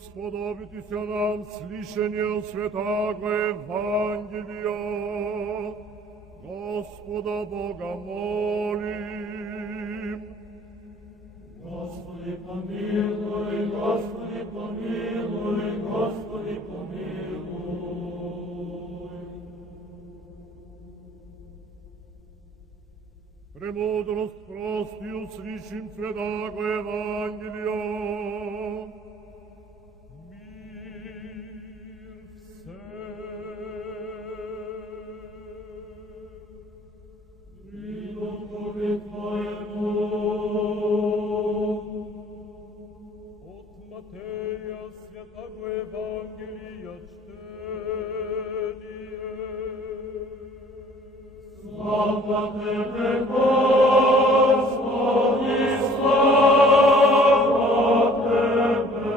сподобити се нам слишанием святаго Евангелия. Господа Бога молим. Господи помилуй, Господи помилуй, Господи помилуй. Премудрост прости услышим святаго Евангелия. От Матея святаго Евангелия чтение. Слава Тебе, Господи, слава Тебе.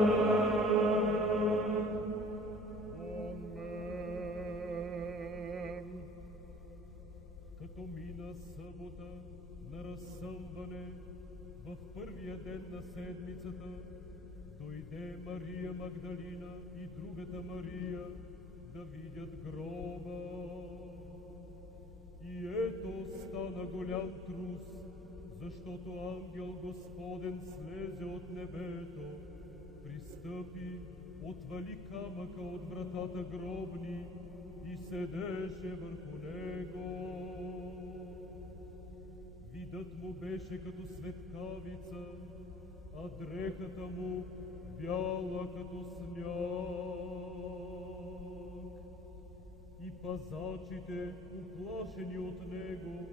Амен. Като мина събота на разсъмване, в първия ден на седмицата, дойде Мария Магдалина и другата Мария да видят гроба. И ето стана голям трус, защото ангел Господен слезе от небето, пристъпи, отвали камъка от вратата гробни и седеше върху него. Видът му беше като светкавица, а дрехата му бяла като сняг. И пазачите, уплашени от него,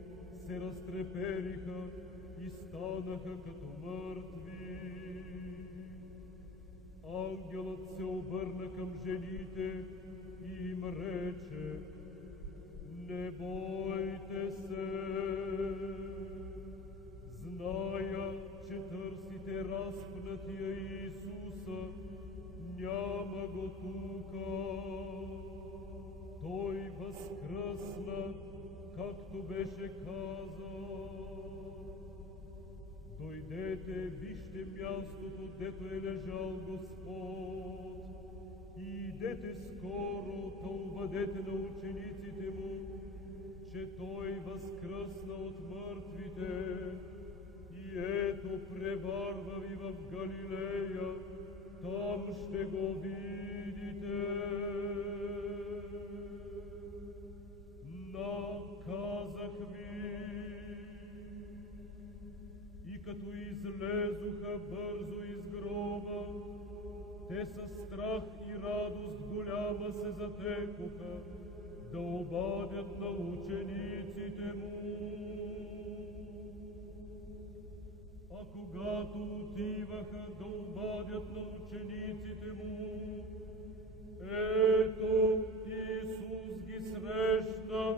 се разтрепериха и станаха като мъртви. Ангелът се обърна към жените и им рече: не бойте се, зная, че търсите разпнатия Исуса, няма го тука. Той възкръсна, както беше казал. Дойдете, вижте мястото, дето е лежал Господ, и идете скоро, да убедете на учениците му, че Той възкръсна от мъртвите, и ето преварва ви в Галилея, там ще го видите. Наказах ви. И като излезоха бързо из гроба, те със страх и радост голяма се затекоха да обадят на учениците му. А когато отиваха да обадят на учениците му, ето Исус ги срещна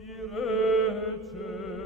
и рече: